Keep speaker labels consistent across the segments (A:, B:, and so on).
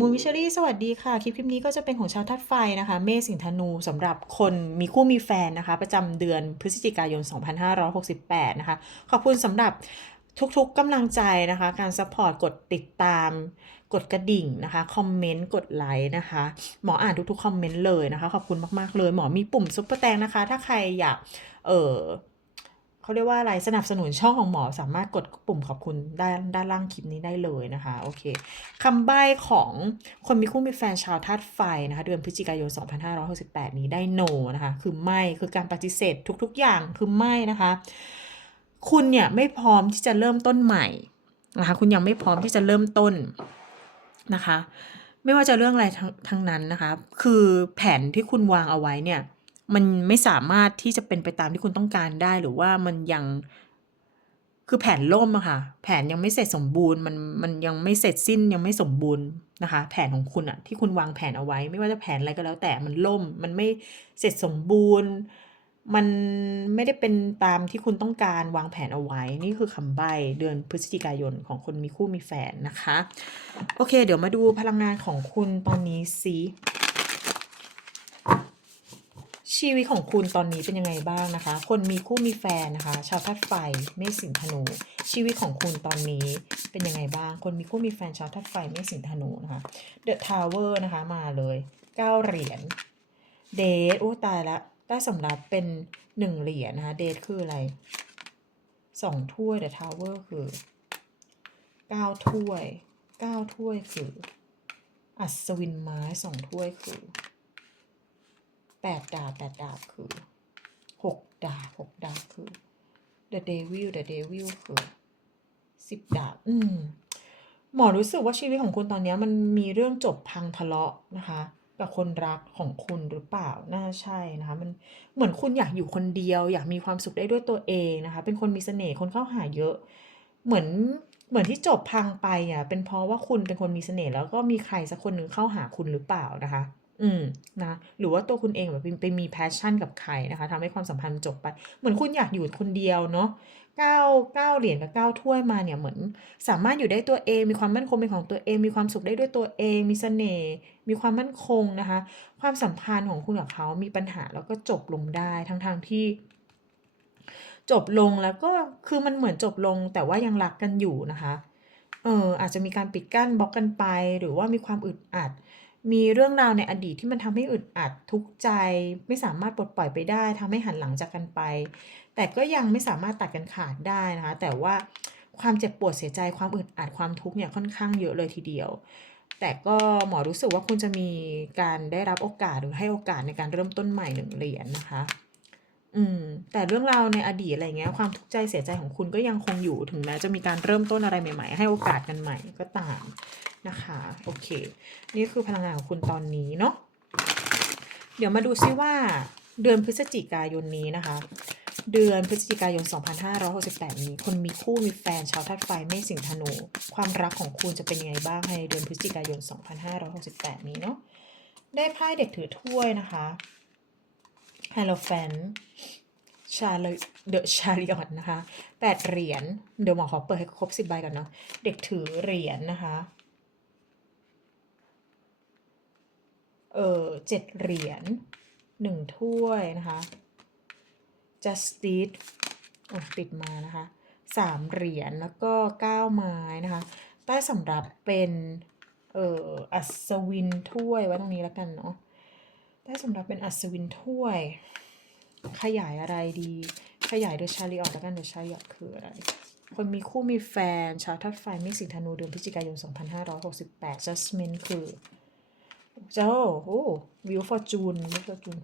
A: มูนวิชอรี่สวัสดีค่ะ คลิปคลิปนี้ก็จะเป็นของชาวธาตุไฟนะคะ เมษสิงธนูสำหรับคนมีคู่มีแฟนนะคะ ประจำเดือนพฤศจิกายน 2568 นะคะ ขอบคุณสำหรับทุกๆกำลังใจนะคะ การซัพพอร์ตกดติดตามกดกระดิ่งนะคะ คอมเมนต์ กดไลค์นะคะ หมออ่านทุกๆ คอมเมนต์เลยนะคะ ขอบคุณมากๆเลย หมอมีปุ่มซุปเปอร์แตงนะคะ ถ้าใครอยาก เออ เขาเรียกว่าอะไรสนับสนุนช่องของหมอสามารถกดปุ่มขอบคุณด้านด้านล่างคลิปนี้ได้เลยนะคะโอเคคำใบ้ของคนมีคู่มีแฟนชาวธาตุไฟนะคะเดือนพฤศจิกายน 2568 นี้ได้ no นะคะคือไม่คือการปฏิเสธทุกๆอย่างคือไม่นะคะ คุณเนี่ยไม่พร้อมที่จะเริ่มต้นใหม่นะคะคุณยังไม่พร้อมที่จะเริ่มต้นนะคะ ไม่ว่าจะเรื่องอะไรทั้งทั้งนั้นนะคะ คือแผนที่คุณวางเอาไว้เนี่ย มันไม่สามารถที่จะเป็นไปตามที่คุณต้องการได้หรือว่ามันยังคือแผนล่มอะค่ะ แผนยังไม่เสร็จสมบูรณ์มันมันยังไม่เสร็จสิ้นยังไม่สมบูรณ์นะคะ แผนของคุณอะที่คุณวางแผนเอาไว้ ไม่ว่าจะแผนอะไรก็แล้วแต่มันล่ม มันไม่เสร็จสมบูรณ์ มันไม่ได้เป็นตามที่คุณต้องการวางแผนเอาไว้ นี่คือคำใบ้เดือนพฤศจิกายนของคนมีคู่มีแฟนนะคะ โอเค เดี๋ยวมาดูพลังงานของคุณตอนนี้สิ ชีวิตของคุณตอนนี้เป็นยังไงบ้างนะคะ คนมีคู่มีแฟนนะคะ ชาวธาตุไฟเมษสิงห์ธนู ชีวิตของคุณตอนนี้เป็นยังไงบ้าง คนมีคู่มีแฟนชาวธาตุไฟเมษสิงห์ธนูนะคะ The Tower นะคะมาเลยเก้าเหรียญเดทโอ้ตายละได้สำรับเป็นหนึ่งเหรียญนะคะเดทคืออะไรสองถ้วย The Tower คือเก้าถ้วยเก้าถ้วยคือ อัศวินไม้สองถ้วยคือ แปดดาบแปดดาบคือหกดาบหกดาบคือ The Devil The Devil คือสิบดาบอืมหมอรู้สึกว่าชีวิตของคุณตอนนี้มันมีเรื่องจบพังทะเลาะนะคะกับคนรักของคุณหรือเปล่า น่าใช่นะคะ มันเหมือนคุณอยากอยู่คนเดียว อยากมีความสุขได้ด้วยตัวเองนะคะ เป็นคนมีเสน่ห์ คนเข้าหาเยอะ เหมือน เหมือนที่จบพังไปอะ เป็นเพราะว่าคุณเป็นคนมีเสน่ห์แล้วก็มีใครสักคนหนึ่งเข้าหาคุณหรือเปล่านะคะ อืมนะหรือว่าตัวคุณเองแบบไปไปมีแพชชั่นกับใครนะคะทำให้ความสัมพันธ์จบไป เหมือนคุณอยากอยู่คนเดียวเนาะเก้าเก้าเหรียญกับเก้าถ้วยมาเนี่ยเหมือน สามารถอยู่ได้ตัวเองมีความมั่นคงเป็นของตัวเอง มีความสุขได้ด้วยตัวเอง มีเสน่ห์มีความมั่นคงนะคะ ความสัมพันธ์ของคุณกับเขา มีปัญหาแล้วก็จบลงได้ทั้งทางที่ จบลงแล้วก็คือมันเหมือนจบลงแต่ว่ายังรักกันอยู่นะคะเอออาจจะมีการปิดกั้นบล็อกกันไป หรือว่ามีความอึดอัด มีเรื่องราวในอดีตที่มันทำให้อึดอัดทุกข์ใจ ไม่สามารถปลดปล่อยไปได้ทำให้หันหลังจากกันไป แต่ก็ยังไม่สามารถตัดกันขาดได้นะคะ แต่ว่าความเจ็บปวดเสียใจความอึดอัดความทุกข์เนี่ยค่อนข้างเยอะเลยทีเดียว แต่ก็หมอรู้สึกว่าคุณจะมีการได้รับโอกาสหรือให้โอกาสในการเริ่มต้นใหม่หนึ่งเหรียญนะคะ อืม แต่เรื่องราวในอดีตอะไรเงี้ย ความทุกข์ใจเสียใจของคุณก็ยังคงอยู่ถึงแม้จะมีการเริ่มต้นอะไรใหม่ ๆ ให้โอกาสกันใหม่ก็ตาม นะคะโอเค นี่คือพลังงานของคุณตอนนี้เนาะเดี๋ยวมาดูซิว่าเดือนพฤศจิกายนนี้นะคะ เดือนพฤศจิกายน 2568 นี้ คนมีคู่มีแฟนชาวธาตุไฟเมษสิงห์ธนู ความรักของคุณจะเป็นยังไงบ้างในเดือนพฤศจิกายน 2568 นี้เนาะได้ไพ่เด็กถือถ้วยนะคะไฮโลแฟนชาเลเดอะชาริออนนะคะแปดเหรียญเดี๋ยวหมอขอเปิดให้ครบสิบใบก่อนเนาะเด็กถือเหรียญนะคะ เออเจ็ดเหรียญหนึ่งถ้วยนะคะ justice โอ้ปิดมานะคะสามเหรียญแล้วก็เก้าไม้นะคะ ใต้สำรับเป็นเอ่ออัศวินถ้วยไว้ตรงนี้แล้วกันเนาะได้สำหรับเป็นอัศวินถ้วย ขยายอะไรดี ขยายเดอะชาริออตแล้วกันเดอะชาริออตคืออะไร คนมีคู่มีแฟน ชาวธาตุไฟมษสิงธนูเดือนพฤศจิกายน 2568 Judgment คือ เจ้าโอ้วิวฟอร์จูนวิวฟอร์จูน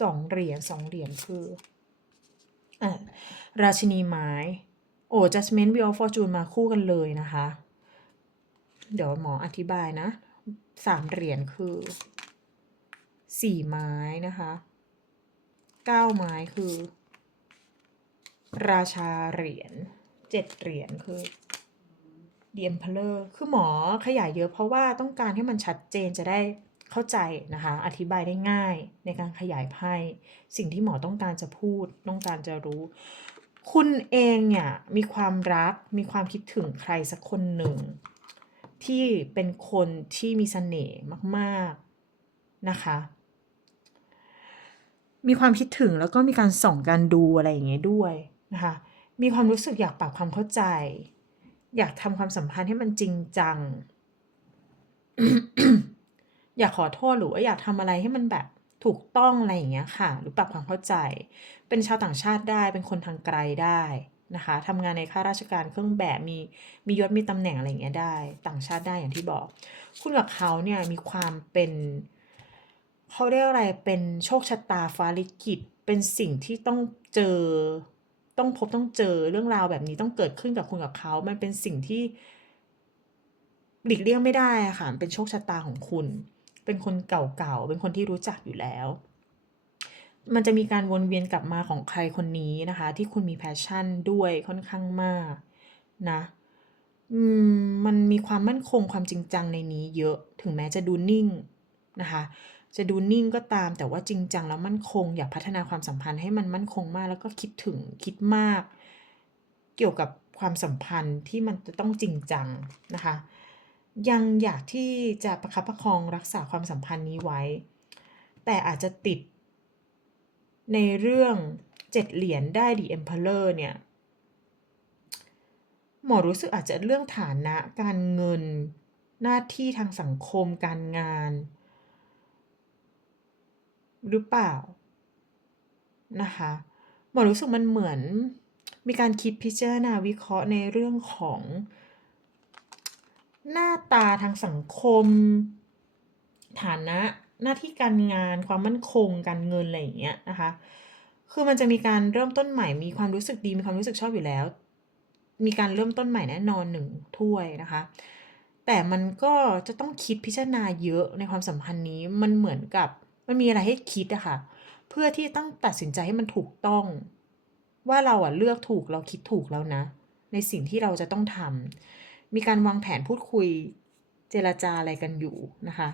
A: สองเหรียญสองเหรียญคืออะราชินีไม้ โอ้ Judgment Wheel of Fortune มาคู่กันเลยนะคะ เดี๋ยวหมออธิบายนะสามเหรียญคือสี่ไม้นะคะเก้าไม้คือ ราชาเหรียญเจ็ดเหรียญคือ The Emperor คือหมอขยายเยอะเพราะว่าต้องการให้มันชัดเจนจะได้เข้าใจนะคะ อธิบายได้ง่ายในการขยายไพ่สิ่งที่หมอต้องการจะพูด ต้องการจะรู้ คุณเองเนี่ยมีความรักมีความคิดถึงใครสักคนหนึ่ง ที่เป็นคนที่มีเสน่ห์มากๆนะคะ มีความคิดถึงแล้วก็มีการส่องการดูอะไรอย่างเงี้ยด้วยนะคะ มีความรู้สึกอยากปรับความเข้าใจ อยากทำความสัมพันธ์ให้มันจริงจัง อยากขอโทษหรือว่าอยากทำอะไรให้มันแบบถูกต้องอะไรอย่างเงี้ยค่ะ หรือปรับความเข้าใจ เป็นชาวต่างชาติได้เป็นคนทางไกลได้นะคะทำงานในข้าราชการเครื่องแบบมีมียศมีตำแหน่งอะไรอย่างเงี้ยได้ ต่างชาติได้อย่างที่บอก คุณกับเขาเนี่ยมีความเป็นเขาเรียกอะไรเป็นโชคชะตาฟ้าลิขิตเป็นสิ่งที่ต้องเจอ ต้องพบต้องเจอเรื่องราวแบบนี้ต้องเกิดขึ้นกับคุณกับเขา มันเป็นสิ่งที่หลีกเลี่ยงไม่ได้อะค่ะ เป็นโชคชะตาของคุณ เป็นคนเก่าๆ เป็นคนที่รู้จักอยู่แล้ว มันจะมีการวนเวียนกลับมาของใครคนนี้นะคะ ที่คุณมีแพชชั่นด้วยค่อนข้างมากนะมันมีความมั่นคงความจริงจังในนี้เยอะ ถึงแม้จะดูนิ่งนะคะ จะดูนิ่งก็ตาม แต่ว่าจริงจังแล้วมั่นคง อยากพัฒนาความสัมพันธ์ให้มันมั่นคงมาก แล้วก็คิดถึงคิดมาก เกี่ยวกับความสัมพันธ์ที่มันจะต้องจริงจังนะคะ ยังอยากที่จะประคับประคองรักษาความสัมพันธ์นี้ไว้ แต่อาจจะติด ในเรื่องเจ็ดเหรียญได้ The Emperor เนี่ยหมอรู้สึกอาจจะเรื่องฐานะการเงินหน้าที่ทางสังคมการงาน หรือเปล่านะคะหมอรู้สึกมันเหมือนมีการคิดพิจารณาวิเคราะห์ในเรื่องของหน้าตาทางสังคม ฐานะหน้าที่การงานความมั่นคงการเงินอะไรอย่างเงี้ยนะคะ คือมันจะมีการเริ่มต้นใหม่มีความรู้สึกดีมีความรู้สึกชอบอยู่แล้ว มีการเริ่มต้นใหม่แน่นอนหนึ่งถ้วยนะคะ แต่มันก็จะต้องคิดพิจารณาเยอะในความสัมพันธ์นี้มันเหมือนกับ มันมีอะไรให้คิดอะค่ะ เพื่อที่ต้องตัดสินใจให้มันถูกต้อง ว่าเราอะเลือกถูกเราคิดถูกแล้วนะ ในสิ่งที่เราจะต้องทำมีการวางแผนพูดคุยเจรจาอะไรกันอยู่นะคะ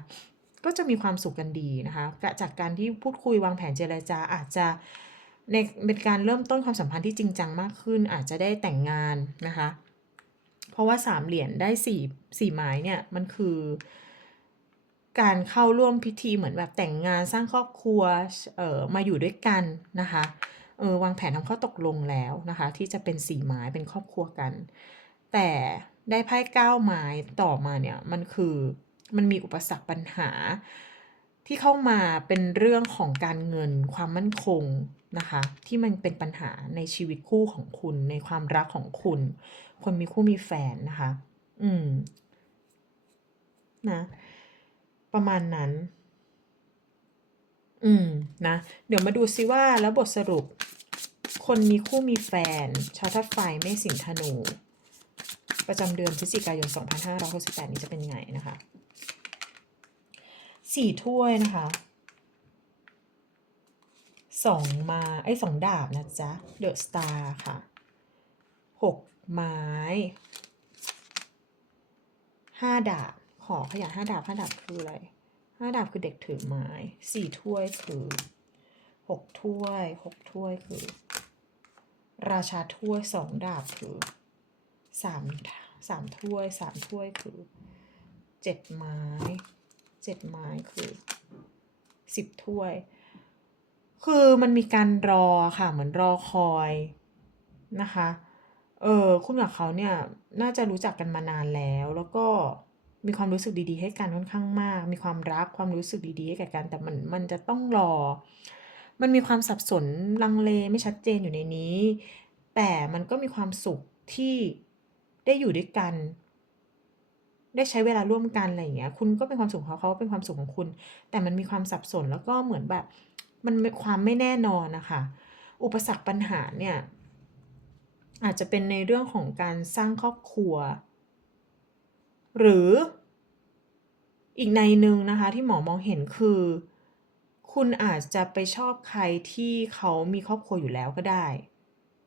A: ก็จะมีความสุขกันดีนะคะจากการที่พูดคุยวางแผนเจรจาอาจจะในเป็นการเริ่มต้นความสัมพันธ์ที่จริงจังมากขึ้น อาจจะได้แต่งงานนะคะ เพราะว่าสามเหรียญได้สี่สี่ไม้เนี่ยมันคือ การเข้าร่วมพิธีเหมือนแบบแต่งงานสร้างครอบครัวเอ่อมาอยู่ด้วยกันนะคะเออวางแผนทำข้อตกลงแล้วนะคะ ที่จะเป็นสี่ไม้เป็นครอบครัวกัน แต่ได้ไพ่เก้าไม้ต่อมาเนี่ยมันคือมันมีอุปสรรคปัญหา ที่เข้ามาเป็นเรื่องของการเงินความมั่นคงนะคะ ที่มันเป็นปัญหาในชีวิตคู่ของคุณ ในความรักของคุณ คนมีคู่มีแฟนนะคะ อืมนะ ประมาณนั้น อืม นะ เดี๋ยวมาดูซิว่าแล้วบทสรุป คนมีคู่มีแฟน ชาวธาตุไฟไม่สิงธนู ประจำเดือนพฤศจิกายน 2568 นี้จะเป็นยังไงนะคะสี่ถ้วยนะคะสองมาไอ้สองดาบนะจ๊ะเดอะสตาร์ค่ะหกไม้ห้าดาบ ขอขยายห้าดาบห้าดาบคืออะไรห้าดาบคือเด็กถือไม้สี่ถ้วยคือหกถ้วยหกถ้วยคือ ราชาถ้วยสองดาบคือสามสามถ้วยสามถ้วยคือเจ็ดไม้เจ็ดไม้คือสิบถ้วย คือมันมีการรอค่ะ เหมือนรอคอยนะคะ เออคุณกับเขาเนี่ย น่าจะรู้จักกันมานานแล้วแล้วก็ มีความรู้สึกดีๆ ให้กันค่อนข้างมาก มีความรักความรู้สึกดีๆให้กับกัน แต่มันมันจะต้องรอ มันมีความสับสนลังเลไม่ชัดเจนอยู่ในนี้ แต่มันก็มีความสุขที่ได้อยู่ด้วยกัน ได้ใช้เวลาร่วมกันอะไรอย่างเงี้ย คุณก็เป็นความสุขของเขาเขาเป็นความสุขของคุณ แต่มันมีความสับสนแล้วก็เหมือนแบบ มันความไม่แน่นอนนะคะ อุปสรรคปัญหาเนี่ยอาจจะเป็นในเรื่องของการสร้างครอบครัว หรืออีกในหนึ่งนะคะที่หมอมองเห็นคือ คุณอาจจะไปชอบใครที่เขามีครอบครัวอยู่แล้วก็ได้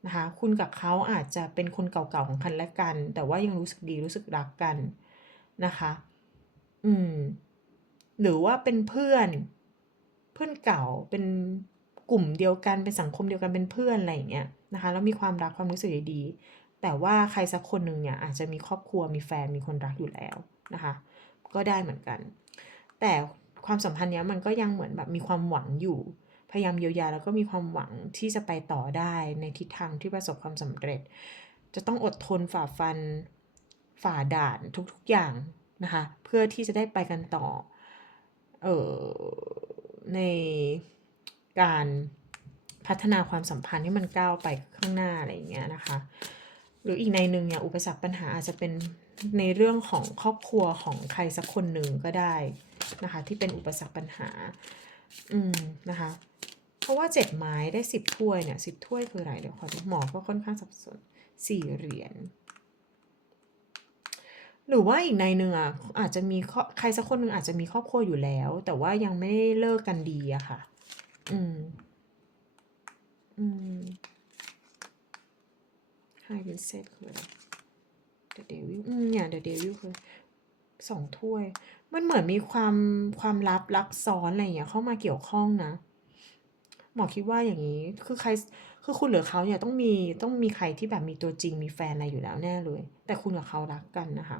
A: นะคะคุณกับเขาอาจจะเป็นคนเก่าๆของกันและกัน แต่ว่ายังรู้สึกดีรู้สึกรักกันนะคะอืมหรือว่าเป็นเพื่อนเพื่อนเก่าเป็นกลุ่มเดียวกันเป็นสังคมเดียวกันเป็นเพื่อนอะไรอย่างเงี้ยนะคะแล้วมีความรักความรู้สึกดี แต่ว่าใครสักคนหนึ่งเนี่ยอาจจะมีครอบครัวมีแฟนมีคนรักอยู่แล้วนะคะ ก็ได้เหมือนกัน แต่ความสัมพันธ์เนี้ยมันก็ยังเหมือนแบบมีความหวังอยู่ พยายามเยียวยาแล้วก็มีความหวังที่จะไปต่อได้ในทิศทางที่ประสบความสำเร็จ จะต้องอดทนฝ่าฟันฝ่าด่านทุกๆอย่างนะคะ เพื่อที่จะได้ไปกันต่อ เออในการพัฒนาความสัมพันธ์ให้มันก้าวไปข้างหน้าอะไรอย่างเงี้ยนะคะ หรืออีกในหนึ่งเนี่ยอุปสรรคปัญหาอาจจะเป็นในเรื่องของครอบครัวของใครสักคนหนึ่งก็ได้นะคะ ที่เป็นอุปสรรคปัญหา อืมนะคะ เพราะว่าเจ็ดไม้ได้สิบถ้วยเนี่ยสิบถ้วยคืออะไรเดี๋ยวขอดูหมอก็ค่อนข้างสับสนสี่เหรียญหรือว่าอีกในหนึ่งอะอาจจะมีครอบใครสักคนหนึ่งอาจจะมีครอบครัวอยู่แล้ว แต่ว่ายังไม่ได้เลิกกันดีอะค่ะ อืม อืม High Priestess คืออะไร The Devil อืมเนี่ย The Devil คือสองถ้วย มันเหมือนมีความความลับลักซ้อนอะไรอย่างเงี้ยเข้ามาเกี่ยวข้องนะ หมอคิดว่าอย่างนี้ คือใคร คือคุณหรือเขาเนี่ยต้องมีต้องมีใครที่แบบมีตัวจริงมีแฟนอะไรอยู่แล้วแน่เลย แต่คุณกับเขารักกันนะคะ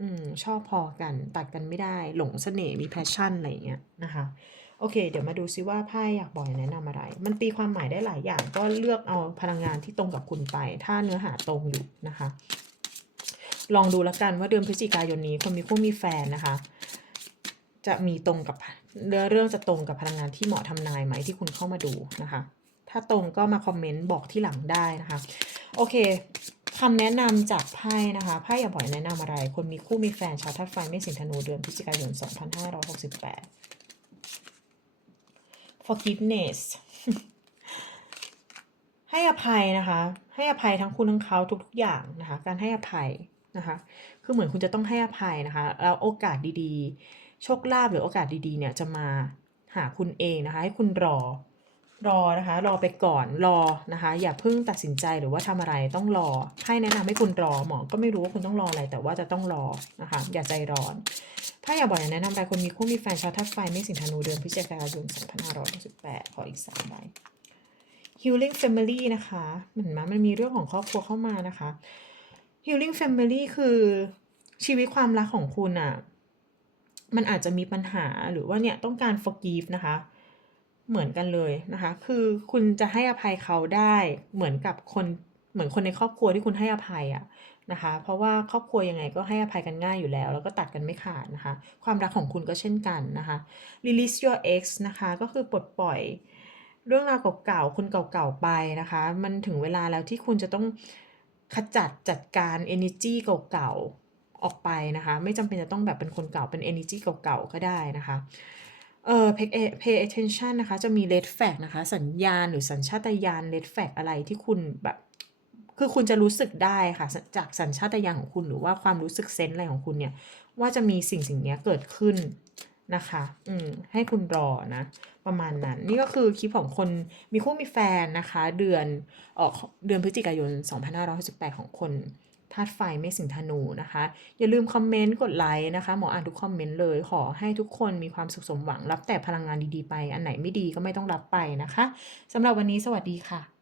A: อืม ชอบพอกัน ตัดกันไม่ได้ หลงเสน่ห์มีแพชชั่นอะไรอย่างเงี้ยนะคะ โอเค เดี๋ยวมาดูซิว่าไพ่อยากบอกอยากแนะนำอะไร มันตีความหมายได้หลายอย่าง ก็เลือกเอาพลังงานที่ตรงกับคุณไป ถ้าเนื้อหาตรงอยู่นะคะ ลองดูแล้วกันว่าเดือนพฤศจิกายนนี้คนมีคู่มีแฟนนะคะ จะมีตรงกับเนื้อเรื่องจะตรงกับพลังงานที่เหมอทำนายไหมที่คุณเข้ามาดูนะคะ ถ้าตรงก็มาคอมเมนต์บอกที่หลังได้นะคะ โอเคคำแนะนำจากไพ่นะคะ ไพ่อย่าบอกแนะนำอะไร คนมีคู่มีแฟนชาวธาตุไฟไม่สิงธนูเดือนพฤศจิกายน 2568 forgiveness ให้อภัยนะคะ ให้อภัยทั้งคุณทั้งเขาทุกๆอย่างนะคะ การให้อภัยนะคะ คือเหมือนคุณจะต้องให้อภัยนะคะ แล้วโอกาสดีๆ โชคลาภหรือโอกาสดีๆ เนี่ยจะมาหาคุณเองนะคะ ให้คุณรอ รอนะคะ รอไปก่อนรอนะคะ อย่าเพิ่งตัดสินใจหรือว่าทำอะไรต้องรอ ให้แนะนำให้คุณรอหมอก็ไม่รู้ว่าคุณต้องรออะไร แต่ว่าจะต้องรอนะคะ อย่าใจร้อนถ้าอยากบอกอยากแนะนำใครคนมีคู่มีแฟนชาวธาตุไฟไม่สิงธนูเดือนพฤศจิกายน2568ขออีกสามใบ Healing Family นะคะเห็นไหมมันมีเรื่องของครอบครัวเข้ามานะคะ Healing Family คือชีวิตความรักของคุณอะ่ะมันอาจจะมีปัญหาหรือว่าเนี่ยต้องการ forgive นะคะ เหมือนกันเลยนะคะ คือคุณจะให้อภัยเขาได้เหมือนกับคนเหมือนคนในครอบครัวที่คุณให้อภัยอะนะคะ เพราะว่าครอบครัวยังไงก็ให้อภัยกันง่ายอยู่แล้ว แล้วก็ตัดกันไม่ขาดนะคะ ความรักของคุณก็เช่นกันนะคะ release your ex นะคะ ก็คือปลดปล่อยเรื่องราวเก่าๆคนเก่าๆไปนะคะ มันถึงเวลาแล้วที่คุณจะต้องขจัดจัดการ energy เก่าๆออกไปนะคะ ไม่จำเป็นจะต้องแบบเป็นคนเก่าเป็น energy เก่าๆก็ได้นะคะ เอ่อ pay pay attention นะคะ จะมี red flag นะคะ สัญญาณหรือสัญชาตญาณ red flag อะไรที่คุณแบบ คือคุณจะรู้สึกได้ค่ะ จากสัญชาตญาณของคุณหรือว่าความรู้สึกเซนส์อะไรของคุณเนี่ย ว่าจะมีสิ่งสิ่งนี้เกิดขึ้นนะคะ อืม ให้คุณรอนะ ประมาณนั้น นี่ก็คือคลิปของคนมีคู่มีแฟนนะคะ เดือนเออเดือนพฤศจิกายน 2568 ของคน ธาตุไฟไม่สิงธนูนะคะ อย่าลืมคอมเมนต์กดไลค์นะคะ หมออ่านทุกคอมเมนต์เลย ขอให้ทุกคนมีความสุขสมหวัง รับแต่พลังงานดีๆไป อันไหนไม่ดีก็ไม่ต้องรับไปนะคะสำหรับวันนี้สวัสดีค่ะ